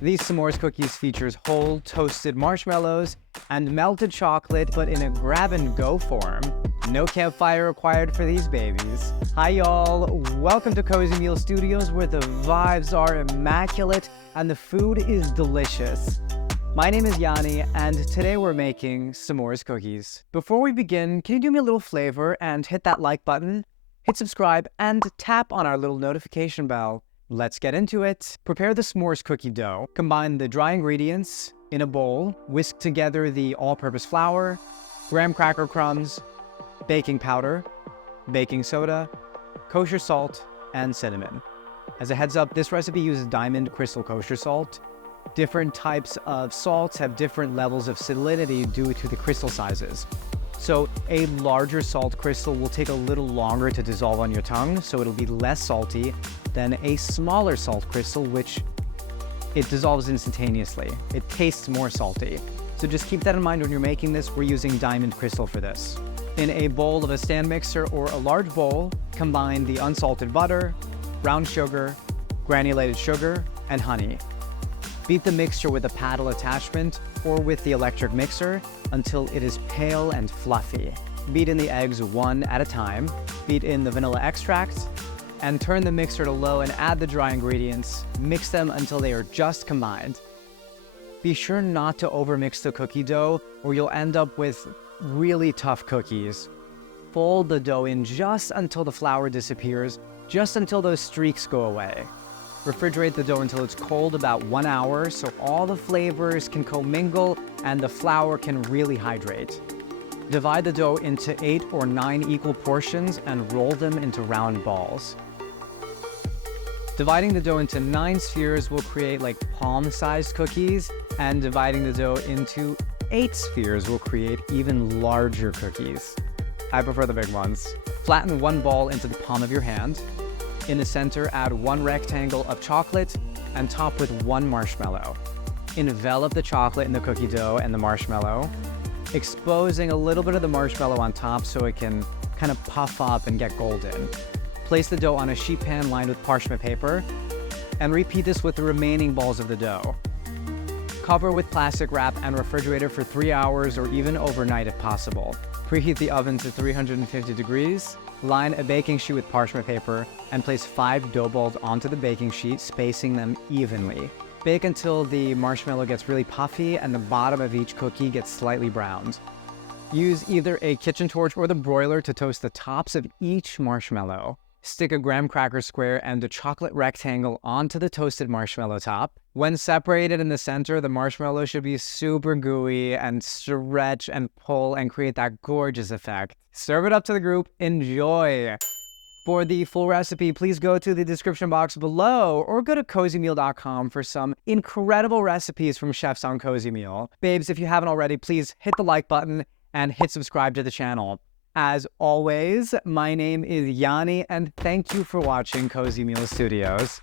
These s'mores cookies features whole toasted marshmallows and melted chocolate, but in a grab-and-go form. No campfire required for these babies. Hi y'all, welcome to Cozymeal Studios, where the vibes are immaculate and the food is delicious. My name is Yanni, and today we're making s'mores cookies. Before we begin, can you do me a little favor and hit that like button, hit subscribe, and tap on our little notification bell? Let's get into it. Prepare the s'mores cookie dough. Combine the dry ingredients in a bowl. Whisk together the all-purpose flour, graham cracker crumbs, baking powder, baking soda, kosher salt, and cinnamon. As a heads up, this recipe uses diamond crystal kosher salt. Different types of salts have different levels of salinity due to the crystal sizes. So a larger salt crystal will take a little longer to dissolve on your tongue, so it'll be less salty than a smaller salt crystal, which it dissolves instantaneously. It tastes more salty. So just keep that in mind when you're making this. We're using diamond crystal for this. In a bowl of a stand mixer or a large bowl, combine the unsalted butter, brown sugar, granulated sugar, and honey. Beat the mixture with a paddle attachment or with the electric mixer until it is pale and fluffy. Beat in the eggs one at a time. Beat in the vanilla extract and turn the mixer to low and add the dry ingredients. Mix them until they are just combined. Be sure not to overmix the cookie dough or you'll end up with really tough cookies. Fold the dough in just until the flour disappears, just until those streaks go away. Refrigerate the dough until it's cold, about 1 hour, so all the flavors can commingle and the flour can really hydrate. Divide the dough into 8 or 9 equal portions and roll them into round balls. Dividing the dough into 9 spheres will create like palm-sized cookies, and dividing the dough into 8 spheres will create even larger cookies. I prefer the big ones. Flatten one ball into the palm of your hand. In the center, add 1 rectangle of chocolate and top with 1 marshmallow. Envelop the chocolate in the cookie dough and the marshmallow, exposing a little bit of the marshmallow on top so it can kind of puff up and get golden. Place the dough on a sheet pan lined with parchment paper, and repeat this with the remaining balls of the dough. Cover with plastic wrap and refrigerator for 3 hours or even overnight if possible. Preheat the oven to 350 degrees. Line a baking sheet with parchment paper and place 5 dough balls onto the baking sheet, spacing them evenly. Bake until the marshmallow gets really puffy and the bottom of each cookie gets slightly browned. Use either a kitchen torch or the broiler to toast the tops of each marshmallow. Stick a graham cracker square and a chocolate rectangle onto the toasted marshmallow top. When separated in the center, the marshmallow should be super gooey and stretch and pull and create that gorgeous effect. Serve it up to the group. Enjoy! For the full recipe, please go to the description box below or go to cozymeal.com for some incredible recipes from chefs on Cozymeal. Babes, if you haven't already, please hit the like button and hit subscribe to the channel. As always, my name is Yanni, and thank you for watching Cozymeal Studios.